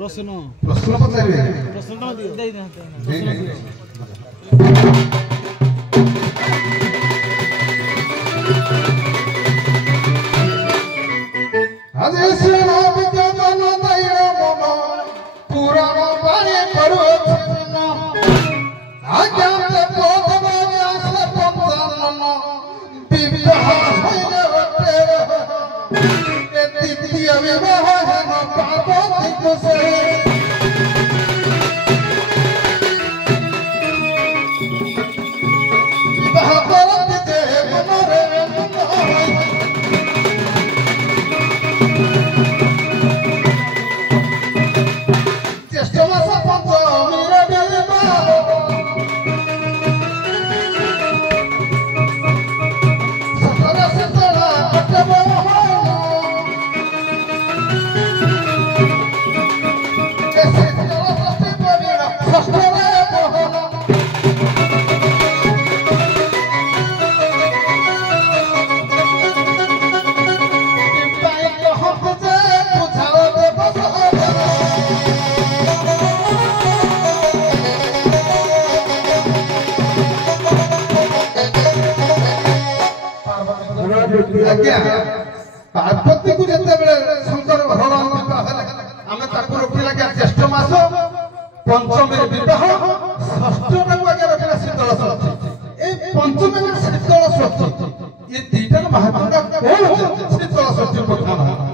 प्रश्न प्रश्न पचारे प्रश्न दे आज श्री राम के जन पुराण पाए पड़ो आज्ञा से बोध आज्ञा से पंचानन विवाह होइले बटे ए द्वितीय विवाह है न पार्वती को से विवाह करते दे मनरे पार्वती को जते बेले शंकर भगवान विवाह हमें ताको रखिला के ज्येष्ठ मास पंचमी विवाह षष्ठ को आगे रखिला शीतल षष्ठी ए पंचमी में शीतल षष्ठी ये तीन महात्मा कौन शीतल षष्ठी प्रधान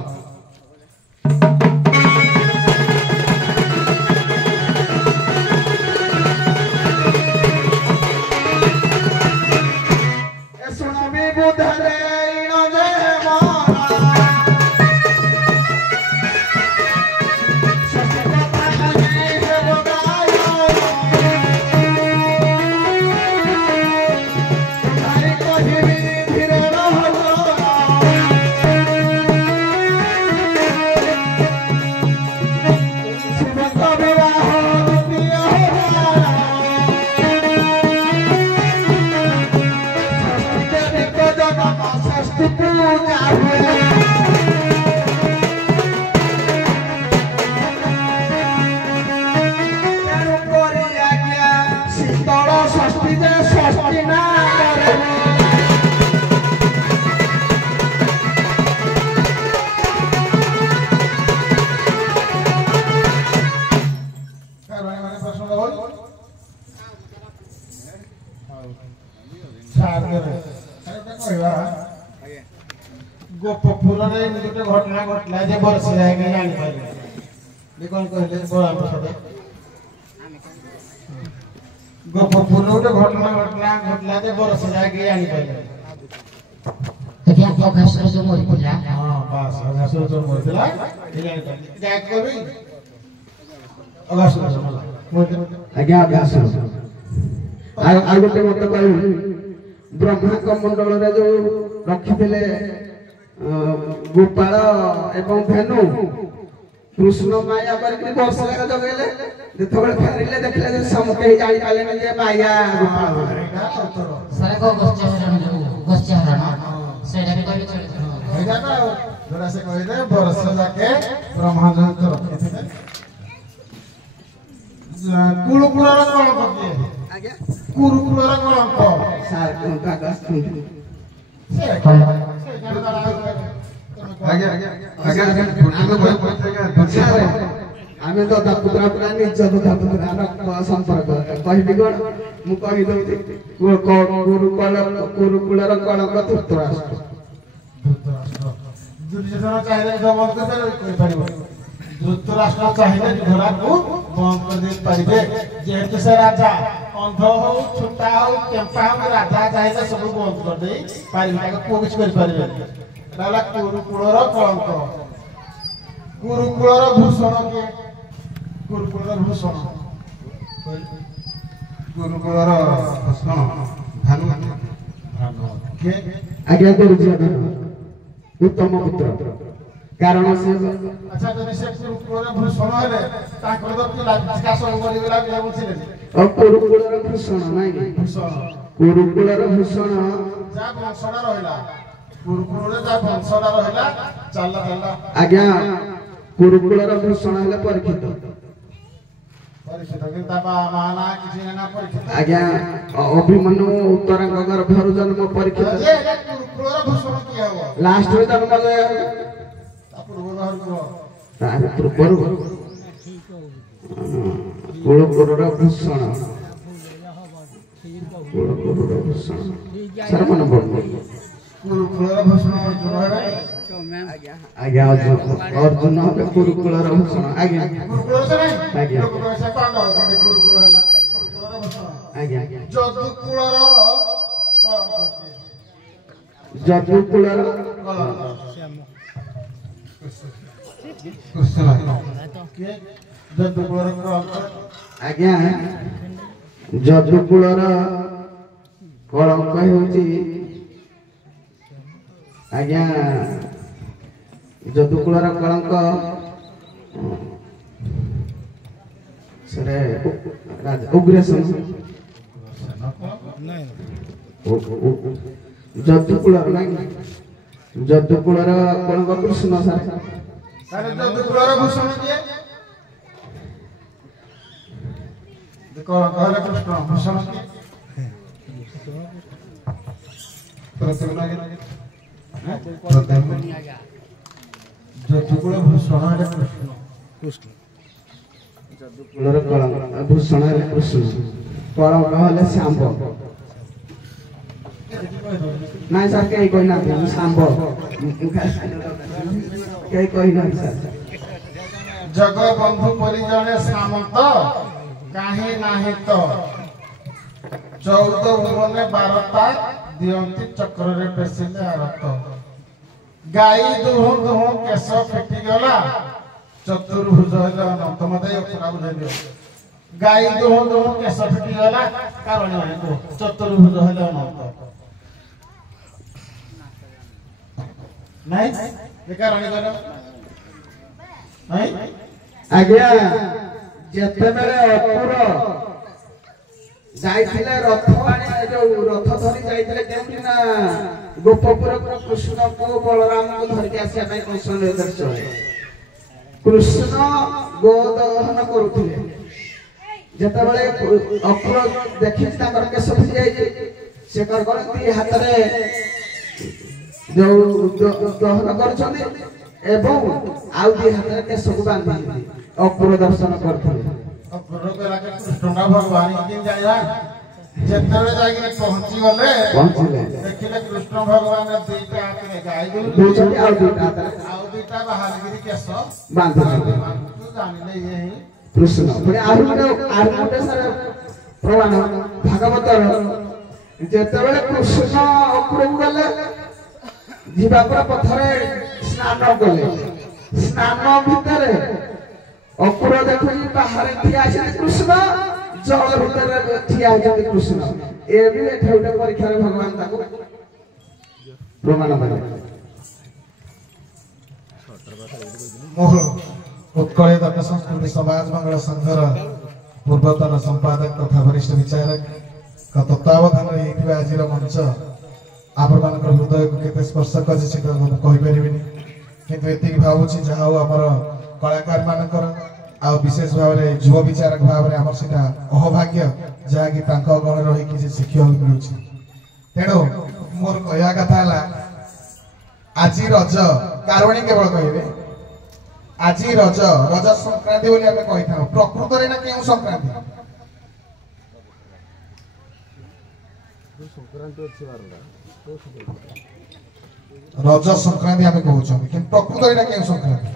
गोपपुर रे गोटे घटना घटला जे वर्ष जाके जानि पाले देखन कहले बड़ा पछडे गोपपुर गोटे घटना घटला जे वर्ष जाके जानि पाले क्या अगासुर जो मरिला हां बस अगासुर जो मरिला ए जानि पाले जाय करी अगासुर मला आज्ञा अगासुर आ गोटे मत कहू ब्रह्मा कमंडल रे जो रखिथिले गोपाल एवं धेनु कृष्ण माया करके वर्ष लगा जगेले जेतबेले फेरिले देखले जे समके जानि पाले न जे माया गोपाल सारे को गोश्चहरण सेटा भी कहले चले एटा ना जरा से कहले वर्ष जाके ब्रह्मा जी तो रखिथिले कुलकुलर कोन करते आज्ञा कुलकुलर कोन को सार कागज से आगे आगे पुण्य को बहुत पहुंचेगा आमे तो दापुत्रा पुरा निज तो दापुत्रा न संपर्क कहबी गण मु कहि दउती गुरुकुलर कणक धृतराष्ट्र दुर्योधन चाहिए जो बंद कर पारिबो धृतराष्ट्र चाहिए घोड़ा को बंद कर दे पारिबे जेहेतु से राजा अंध हो छोटा हो केंपा हो राजा चाहिए सब बंद कर दे पारिबे ताके को किछ कर पारिबे राला गुरुकुलर कलंक गुरुकुलर भूषण के गुरुकुलर भूषण गुरुकुलर भूषण भानु के आज्ञा गुरुजी उत्तम पुत्र कारण से अच्छा जने से गुरुकुलर भूषण हेले ताकर तो पिला विकास करि गेला के बुझिले और गुरुकुलर भूषण नाही भूषण गुरुकुलर भूषण जा वंशडा रहिला गुरुकुल रे जा वंशडा रहिला चलला आज्ञा गुरुकुलर भूषण हेले परीक्षित परीक्षित के ताबा माना किछि ना परीक्षित आज्ञा अभिमन्यु उत्तरांग गर्भर जन्म परीक्षित जे गुरुकुलर भूषण की हबो लास्ट में जन्म ले पूर्व बाहर को तार पूर्व କୁଳକୁରର ଭୂଷଣ କୁଳକୁରର ଭୂଷଣ ସାର୍ ମନେ ପଡୁନି କୁଳକୁଳର ଭୂଷଣ ଅର୍ଜୁନ ହେବେ ଆଜ୍ଞା ଅର୍ଜୁନ ହେବେ କୁରୁକୁଳର ଭୂଷଣ ଆଜ୍ଞା କୁଳକୁଳ ସେ ନାହିଁ ଆଜ୍ଞା। ଲୋକ କହିବେ ସେ ପାଣ୍ଡବ କେମିତି କୁଳକୁଳ ହେଲା କୁଳକୁଳର ଭୂଷଣ ଆଜ୍ଞା ଯଦୁକୁଳର କଳଙ୍କ କିଏ? ଯଦୁକୁଳର କଳଙ୍କ କୃଷ୍ଣ କିଏ ଯଦୁକୁଳର କଳଙ୍କ ଆଜ୍ଞା ଯଦୁକୁଳର କଳଙ୍କ ହେଉଛି ଆଜ୍ଞା ଯଦୁକୁଳର କଳଙ୍କ ସେରେ ଉଗ୍ରସେନ ଯଦୁକୁଳର ନାଇଁ ଯଦୁକୁଳର କଳଙ୍କ କୃଷ୍ଣ ସାର୍ ତାହେଲେ ଯଦୁକୁଳର ଭୂଷଣ କିଏ? କଳଙ୍କ ହେଲେ କୃଷ୍ଣ ଭୂଷଣ କିଏ? ଯଦୁକୁଳ ଭୂଷଣ ହେଲେ କୃଷ୍ଣ ଯଦୁକୁଳର କଳଙ୍କ ଭୂଷଣ ହେଲେ କୃଷ୍ଣ କଳଙ୍କ ହେଲେ ଶାମ୍ବ ନାଇଁ ସାର୍ କେହି କହିନାହାନ୍ତି ମୁଁ ଶାମ୍ବ କେହି କହିନାହାନ୍ତି ସାର୍ ଜଗବନ୍ଧୁ ପରି ଜଣେ ସାମନ୍ତ କାହିଁ ନାହିଁ ତ 14 ଭୁବନେ 12ଟା ଦିଅନ୍ତି ଚକ୍ରରେ ପେଶିଲେ ଆରତ ଗାଈ ଦୁହୁଁ ଦୁହୁଁ କେଶ ଫିଟିଗଲା ଚତୁର୍ଭୁଜ ହେଲେ ଅନନ୍ତ ମତେ ଅକ୍ଷରା ବୁଝାଇ ଦିଅ ଗାଈ ଦୁହୁଁ ଦୁହୁଁ କେଶ ଫିଟିଗଲା କାରଣ ଚତୁର୍ଭୁଜ ହେଲେ ଅନନ୍ତ ନାଇଁ ଏ କାରଣ କହିଲ ନାଇଁ ଆଜ୍ଞା ଯେତେବେଳେ ଅପୁର ଯାଇଥିଲେ ରଥ ଆଣି ଯୋଉ ରଥ ଧରି ଯାଇଥିଲେ କେମିତି ନା ଗୋପପୁରକୁ କୃଷ୍ଣକୁ ବଳରାମକୁ ଧରିକି ଆସିବା ପାଇଁ କୃଷ୍ଣ ନିର୍ଦ୍ଦେଶ କୃଷ୍ଣ ଗୋଦହନ କରୁଥିଲେ ଯେତେବେଳେ ଅପୁର ଦେଖିଛି ତାଙ୍କର କେଶ ଫିଟି ଯାଇଛି ସେ କଣ କରନ୍ତି ହାତରେ ଯୋଉ ଦହନ କରୁଛନ୍ତି ଏବଂ ଆଉ ଦି ହାତରେ କେଶକୁ ବାନ୍ଧିଛନ୍ତି ଅପୁର ଦର୍ଶନ କରୁଥିଲେ କୃଷ୍ଣଟା ଭଗବାନ କେମିତି ଜାଣିବା ଯେତେବେଳେ ଯାଇକି ପହଞ୍ଚି ଗଲେ ଦେଖିଲେ କୃଷ୍ଣ ଭଗବାନ ଦିଟା ହାତରେ ଗାଈ ଦଉଛନ୍ତି ଆଉ ଦିଟା ହାତରେ ଆଉ ଦିଟା ବାହାରିକିରି କେଶ ବାନ୍ଧୁଛନ୍ତି ଜାଣିଲେ ଇଏ ହିଁ କୃଷ୍ଣ ପୁଣି ଆହୁରି ଗୋଟେ ସାର୍ ପ୍ରମାଣ ଭାଗବତର ଯେତେବେଳେ କୃଷ୍ଣ ଅପୁରକୁ ଗଲେ ଯିବା ପରେ ପଥରେ ସ୍ନାନ କଲେ ସ୍ନାନ ଭିତରେ ଅପୁର ଦେଖୁଛି ବାହାରେ ଠିଆ ହେଇଛନ୍ତି କୃଷ୍ଣ ଜଳ ଭିତରେ ଠିଆ ହେଇଛନ୍ତି କୃଷ୍ଣ ଏ ବି ଏଠି ଗୋଟେ ପରୀକ୍ଷାରେ ଭଗବାନ ତାକୁ ପ୍ରମାଣ ଦେଲେ उत्कलीय दत्त संस्कृति समाज मंगल संघर पूर्वतन संपादक तथा वरिष्ठ विचारक तत्वावधान आज मंच आपण मान हृदय को केते स्पर्श कर कही पारिनी किंतु एति भावुची जहा आमर कलाकार मानकर आ विशेष भाव में युव विचारक भाव में आमर सेटा अहोभाग्य जहा कि तांको गण रही कि शिक्षा मिलुची तेणु मोर कहया कथा हला आज रज कारणी केवल कहबे आज रज रज संक्रांति बोली आमे कहि था प्रकृत रे ना केउ संक्रांति रज संक्रांति आमे कहू छ कि प्रकृत रे ना केउ संक्रांति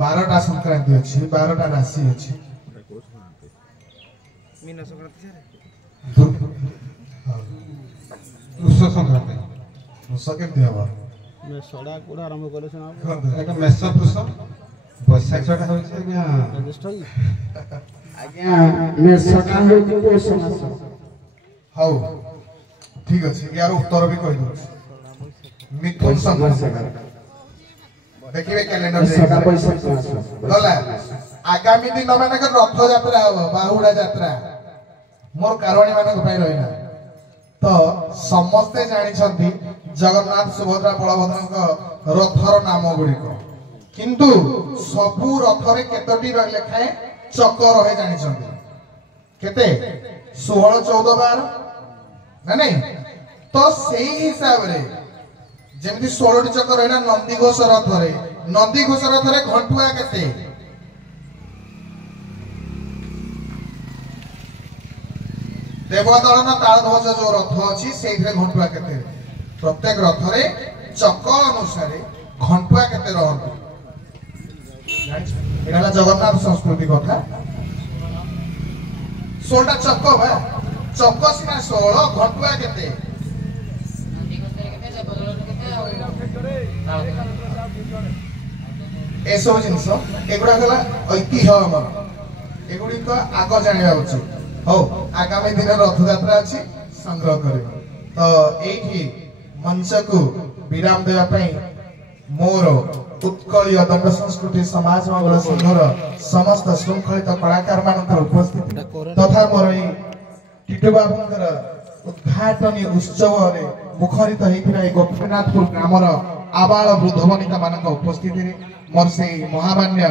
12टा संक्रांति अछि 12टा राशि अछि मीन संक्रांति पुष संक्रांति पुष के दियावा मेषडा कोडा आरंभ करे से एटा मेष पुष बैशाखटा होय छै आज्ञा रजिस्टर आज्ञा मेषटा होय कि पौष मास हाउ ठीक अछि यार उत्तर भी कहि दो मिथुन संक्रांति देखिबे कैलेंडर मेषटा बैशाख मास गला आगामी दिन माने रथ यात्रा हो बाहुडा यात्रा मोर कारणी मानक पय रहिना तो समस्ते जानि छथि जगन्नाथ सुभद्रा बलभद्रଙ୍କ रथर नाम गुड़िक किंतु सबु रथरे केतोटी लेखाए चक रहे जानि छथि केते 16 14 12 ना नहीं तो सेही हिसाब रे जेमति 16 टी चक रहना नंदीघोष रथरे घंटुआ केते देवदलन तालध्वज जो रथ अच्छी से घंटुआ केते प्रत्येक रथरे चक अनुसार घंटुआ केते रहते एटा जगन्नाथ संस्कृति कथा 16टा चक बा चक सीना 16 घंटुआ केते एसब जिनस एगुड़ा गला ऐतिह्य आमर एगुड़िक आग जाना उचित हो आगामी दिन रथ यात्रा अच्छी संग्रह कर तो यही मंच को विराम देवा मोर उत्कलीय दंड संस्कृति समाज मंगल संघर समस्त श्रृंखलित कलाकार मान उपस्थिति तथा मोर टीटू बाबूर उद्घाटनी उत्सव मुखरित होता गोपीनाथपुर ग्रामर आबाल वृद्ध वनिता मान उपस्थिति मोर से महामान्य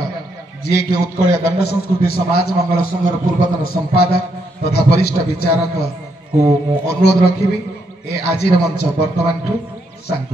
जी के उत्कलीय दंड संस्कृति समाज मंगल संघर पूर्वतन संपादक तथा वरिष्ठ विचारक को अनुरोध रखी ए आज मंच वर्तमान सांग